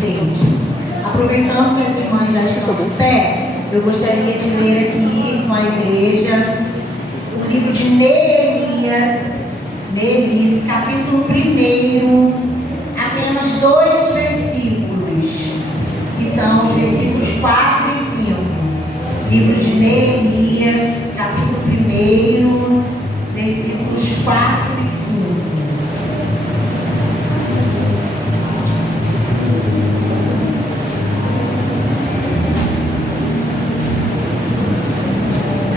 26. Aproveitando que as irmãs já estão de pé, eu gostaria de ler aqui com a igreja o livro de Neemias, capítulo 1, apenas 2 versículos, que são os versículos 4 e 5. Livro de Neemias, capítulo 1, versículos 4 e 5.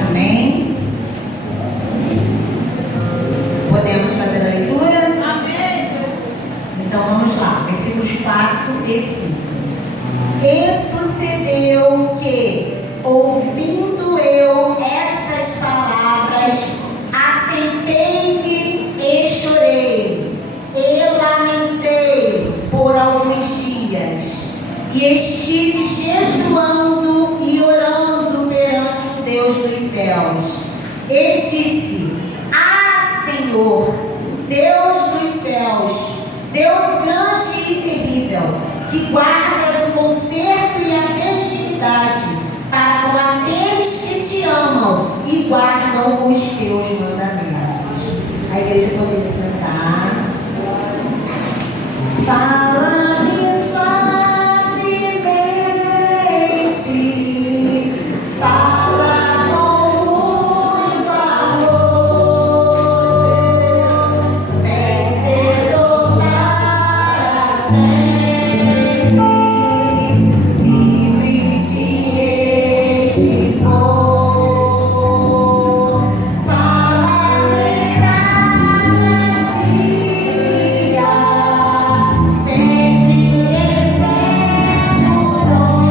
Amém? Podemos fazer a leitura? Amém, Jesus. Então vamos lá, versículos 4 e 5. E sucedeu que, ouvindo eu essas palavras, assentei-me e chorei, e lamentei por alguns dias, e estive jejuando e orando perante o Deus dos céus, e disse: Ah, Senhor, Deus dos céus, Deus grande e terrível, que guardas o conserto e a benignidade para com aqueles que te amam e guardam os teus mandamentos. A igreja poderia sentar. Fala-me suavemente, fala com muito amor, vencedor para sempre, livre de expor. Fala-me cada dia, sempre eterno dom.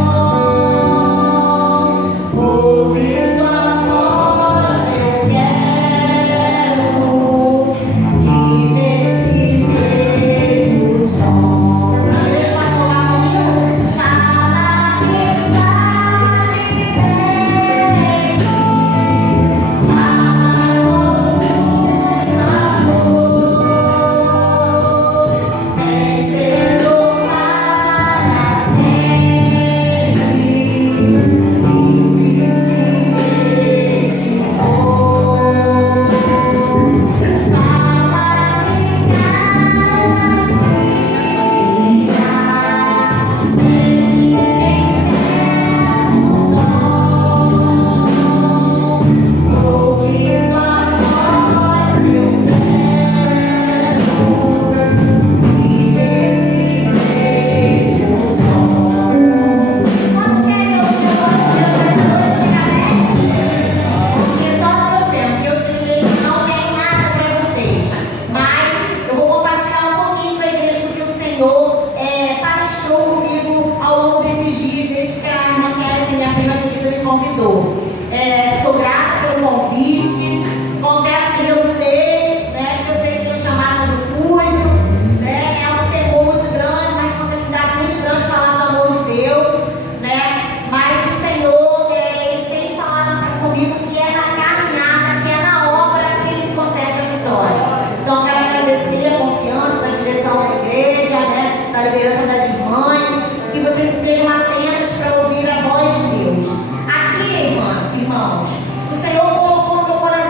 Ouvindo a voz eu quero, e nesse mesmo som. A igreja vai falar comigo? Fala-me suavemente, fala com muito amor, vencedor para sempre, livre de expor. Porque só troféu que eu escrevi não tem nada para vocês. Mas eu vou compartilhar um pouquinho com a igreja, porque o Senhor palestrou comigo ao longo desses dias, desde que a irmã Kézia, minha prima querida, me convidou. Sou grata pelo convite. Confesso que eu lutei, porque eu sei que eu chamava do fuso, é um temor muito grande, uma responsabilidade muito grande falar do amor de Deus, mas o Senhor, Ele tem falado comigo que é na caminhada, que é na obra que Ele concede a vitória. Então, quero agradecer a confiança da direção da igreja, da liderança das irmãs, que vocês estejam atentos para ouvir a voz de Deus. Aqui, irmãos, o Senhor colocou no meu coração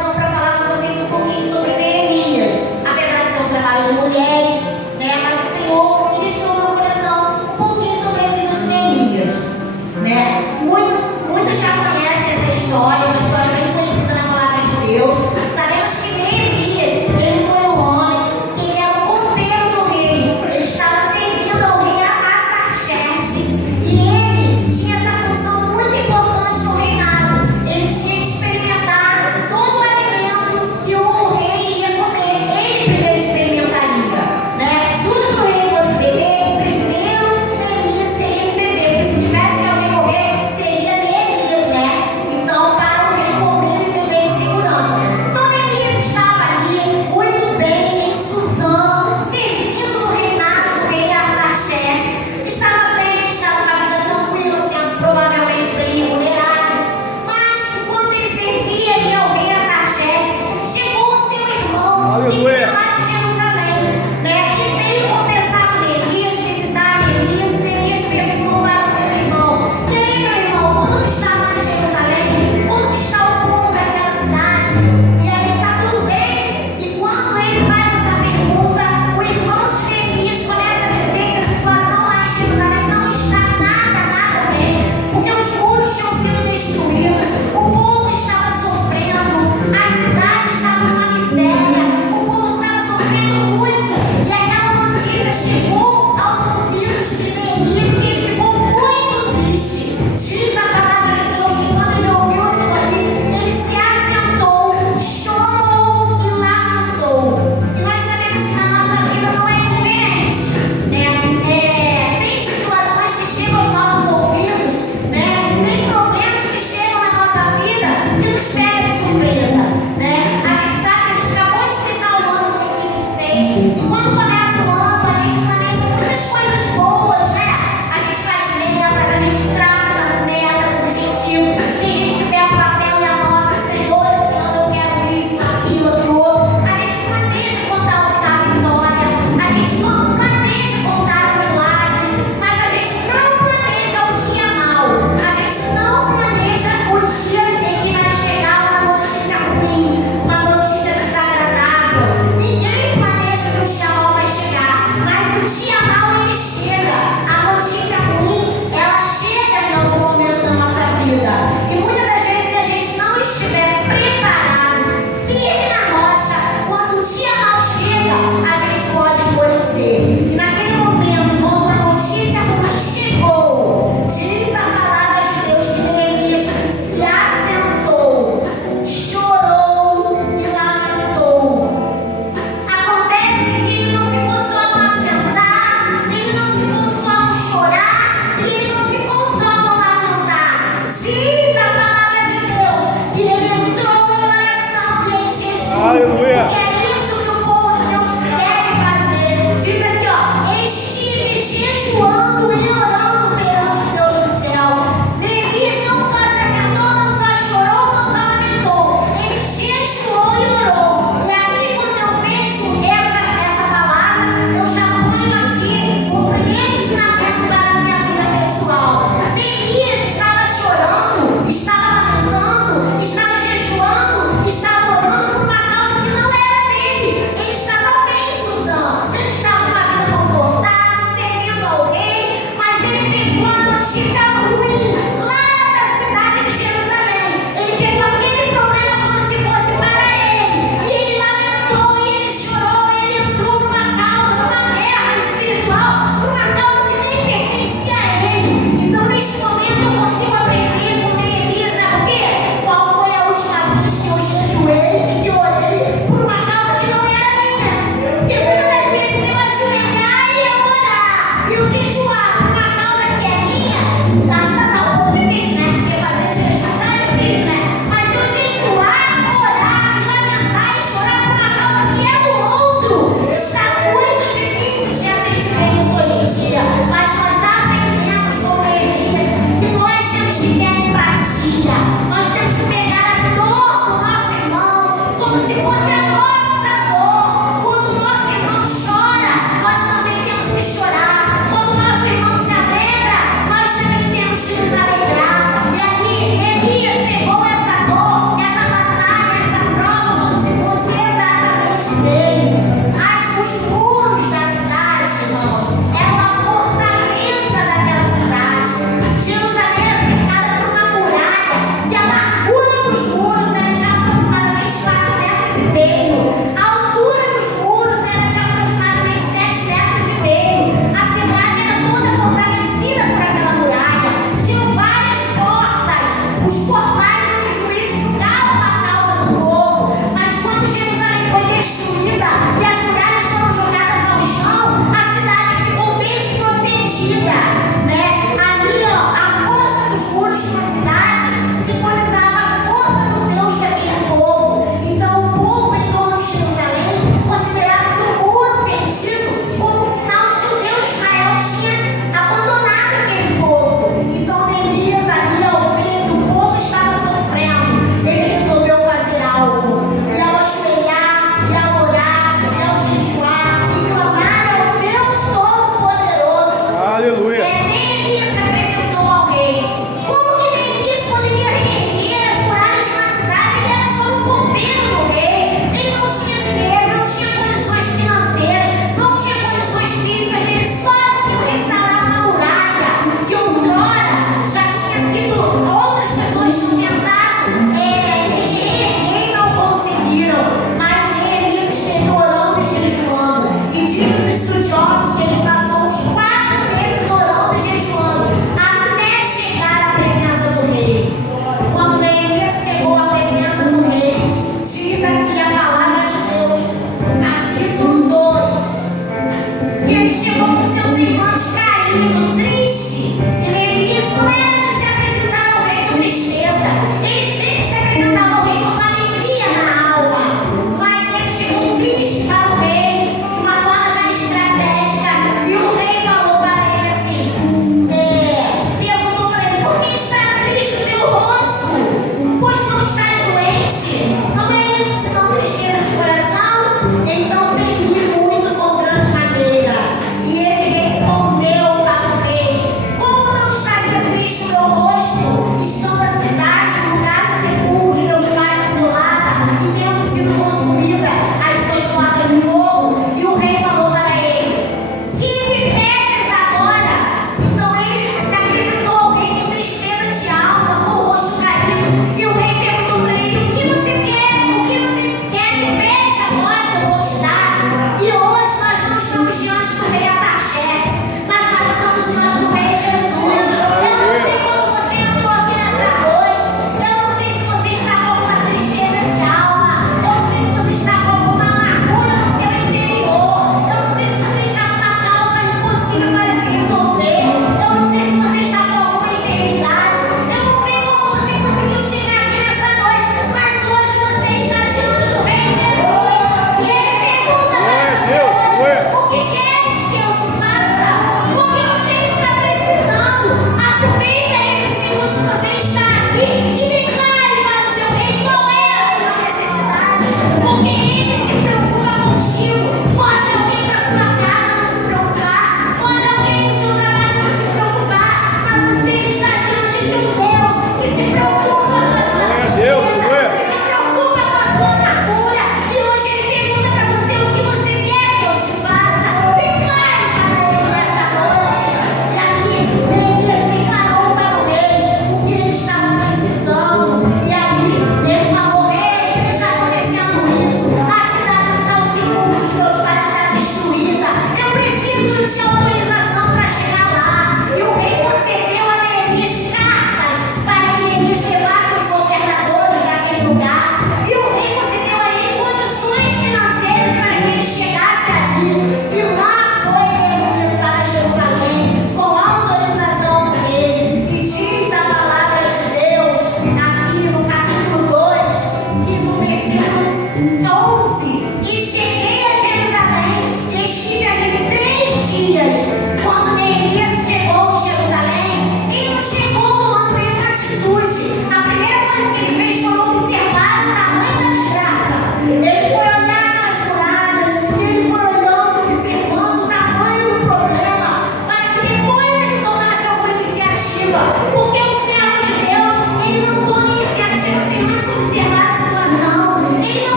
notícia ruim lá da cidade de Jerusalém. Ele pegou aquele problema como se fosse para ele. E ele lamentou, e ele chorou, e ele entrou numa causa, numa guerra espiritual, numa causa que nem pertencia a ele. Então, neste momento, eu consigo aprender com Neemias, sabe por quê? Qual foi a última vez que eu jejuei e que eu orei por uma causa que não era minha? Porque muitas das vezes eu ajoelhar e eu orar, e eu jejuar por uma causa que é minha,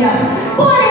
dia. Porém,